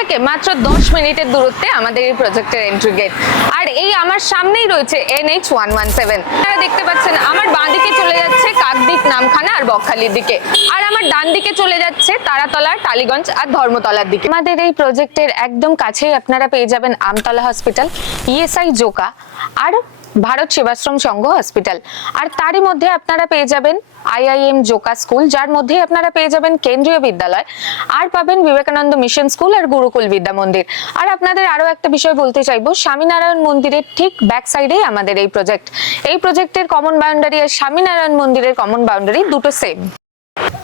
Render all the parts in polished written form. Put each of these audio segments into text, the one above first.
থেকে মাত্র 10 মিনিটের দূরত্বে আমাদের এই প্রজেক্টের এন্ট্রি গেট। আর এই আমার সামনেই রয়েছে NH117। আপনারা দেখতে পাচ্ছেন আমার বাঁ দিকে চলে যাচ্ছে কাকদ্বীপ, নামখানা আর বকখালির দিকে, আর আমার ডান দিকে চলে যাচ্ছে তারাতলা, টালিগঞ্জ আর ধর্মতলার দিকে। আমাদের এই প্রজেক্টের একদম কাছেই আপনারা পেয়ে যাবেন আমতলা হসপিটাল, ESI জোকা আর ভারত সেবাশ্রম সংঘ হসপিটাল। আর তারই মধ্যে আপনারা পেয়ে যাবেন IIM জোকা স্কুল, যার মধ্যে আপনারা পেয়ে যাবেন কেন্দ্রীয় বিদ্যালয়, আর পাবেন বিবেকানন্দ মিশন স্কুল আর গুরুকুল বিদ্যা মন্দির। আর আপনাদের আরো একটা বিষয় বলতে চাইবো, স্বামীনারায়ণ মন্দিরের ঠিক ব্যাক সাইডেই আমাদের এই প্রজেক্ট। এই প্রজেক্টের কমন বাউন্ডারি আর স্বামীনারায়ণ মন্দিরের কমন বাউন্ডারি দুটো সেম।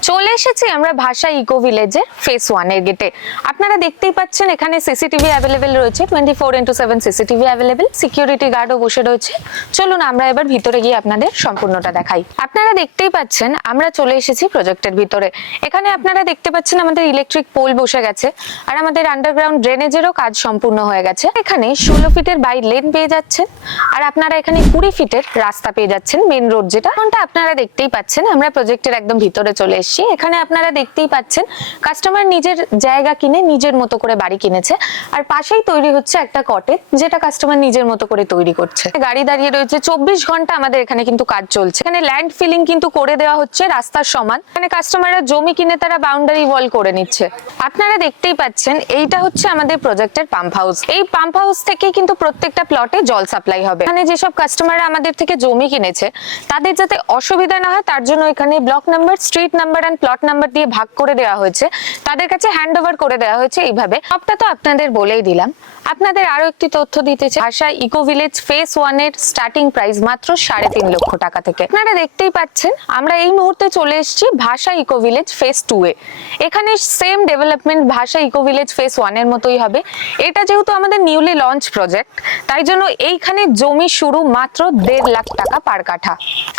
চলে এসেছি আমরা ভাষা ইকো ভিলেজের ফেস 1 এর গেটে। আপনারা দেখতেই পাচ্ছেন এখানে সিসিটিভি অ্যাভেলেবেল রয়েছে, 24x7 সিসিটিভি অ্যাভেলেবেল, সিকিউরিটি গার্ডও বসে রয়েছে। চলুন আমরা এবার ভিতরে গিয়ে আপনাদের সম্পূর্ণটা দেখাই। আপনারা দেখতেই পাচ্ছেন আমরা চলে এসেছি প্রজেক্টের ভিতরে। এখানে আপনারা দেখতে পাচ্ছেন আমাদের ইলেকট্রিক পোল বসে গেছে, আর আমাদের আন্ডারগ্রাউন্ড ড্রেনেজেরও কাজ সম্পূর্ণ হয়ে গেছে। এখানে 16 ফিটের বাই লেন পেয়ে যাচ্ছেন, আর আপনারা এখানে 20 ফিটের রাস্তা পেয়ে যাচ্ছেন, মেন রোড যেটা। কোনটা আপনারা দেখতেই পাচ্ছেন আমরা প্রজেক্টের একদম ভিতরে চলে এসেছি। এখানে আপনারা দেখতেই পাচ্ছেন কাস্টমার নিজের জায়গা কিনে নিজের মতো করে বাড়ি কিনেছে, আর পাশেই তৈরি হচ্ছে একটা কটেজ, যেটা কাস্টমার নিজের মতো করে তৈরি করছে। গাড়ি দাঁড়িয়ে রয়েছে 24 ঘন্টা, আমাদের এখানে কিন্তু কাজ চলছে। এখানে ল্যান্ড ফিলিং কিন্তু করে দেওয়া হচ্ছে রাস্তার সমান। এখানে কাস্টমাররা জমি কিনে তারা বাউন্ডারি ওয়াল করে নিচ্ছে। আপনারা দেখতেই পাচ্ছেন এইটা হচ্ছে আমাদের প্রজেক্টের পাম্প হাউস। এই পাম্প হাউস থেকে কিন্তু প্রত্যেকটা প্লটে জল সাপ্লাই হবে। এখানে যেসব কাস্টমাররা আমাদের থেকে জমি কিনেছে তাদের যাতে অসুবিধা না হয় তার জন্য এখানে block number, street number and plot number দিয়ে ভাগ করে দেওয়া হয়েছে, তাদের কাছে হ্যান্ড ওভার করে দেওয়া হয়েছে। এইভাবে সবটা তো আপনাদের বলেই দিলাম। আপনাদের আরো একটি তথ্য দিতে চাই, ভাষা ইকো ভিলেজ ফেস 1 এর স্টার্টিং প্রাইস মাত্র 3.5 লক্ষ টাকা থেকে। আপনারা দেখতেই পাচ্ছেন আমরা এই মুহূর্তে চলে এসেছি ভাষা ইকো ভিলেজ ফেস 2 এ। এখানে সেম ডেভেলপমেন্ট ভাষা ইকো ভিলেজ ফেস 1 এর মতোই হবে। এটা যেহেতু আমাদের নিউলি লঞ্চ প্রজেক্ট, তাই জন্য এইখানে জমি শুরু মাত্র 1.5 লাখ টাকা পার কাঠা।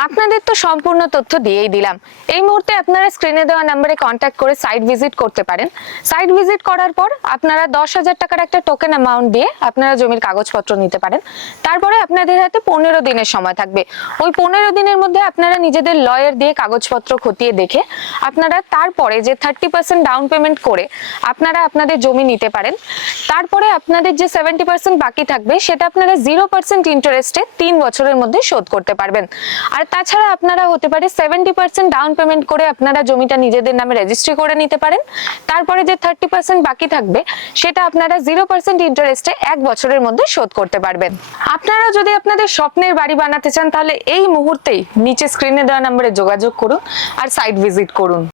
আপনাদের তো সম্পূর্ণ তথ্য দিয়েই দিলাম। এই মুহূর্তে আপনারা স্ক্রিনে দেওয়া নম্বরে কন্ট্যাক্ট করে সাইট ভিজিট করতে পারেন। সাইট ভিজিট করার পর আপনারা 10,000 টাকার একটা টোকেন অ্যামাউন্ট দিয়ে আপনারা জমির কাগজপত্র নিতে পারেন। তারপরে আপনাদের হাতে 15 দিনের সময় থাকবে। ওই 15 দিনের মধ্যে আপনারা নিজেদের লয়ার দিয়ে কাগজপত্র খতিয়ে দেখে আপনারা তারপরে যে 30% ডাউন পেমেন্ট করে আপনারা আপনাদের জমি নিতে পারেন। তারপরে আপনাদের যে 70% বাকি থাকবে সেটা আপনারা 0% ইন্টারেস্টে 3 বছরের মধ্যে শোধ করতে পারবেন। আর তাছাড়া আপনারা হতে পারে 70% ডাউন পেমেন্ট করে আপনারা জমিটা নিজেদের নামে রেজিস্ট্রি করে নিতে পারেন। তারপরে যে 30% বাকি থাকবে সেটা আপনারা 0% ইন্টারেস্টে 1 বছরের মধ্যে শোধ করতে পারবেন। আপনারা যদি আপনাদের স্বপ্নের বাড়ি বানাতে চান তাহলে এই মুহূর্তেই নিচে স্ক্রিনে দেওয়া নম্বরে যোগাযোগ করুন আর সাইট ভিজিট করুন।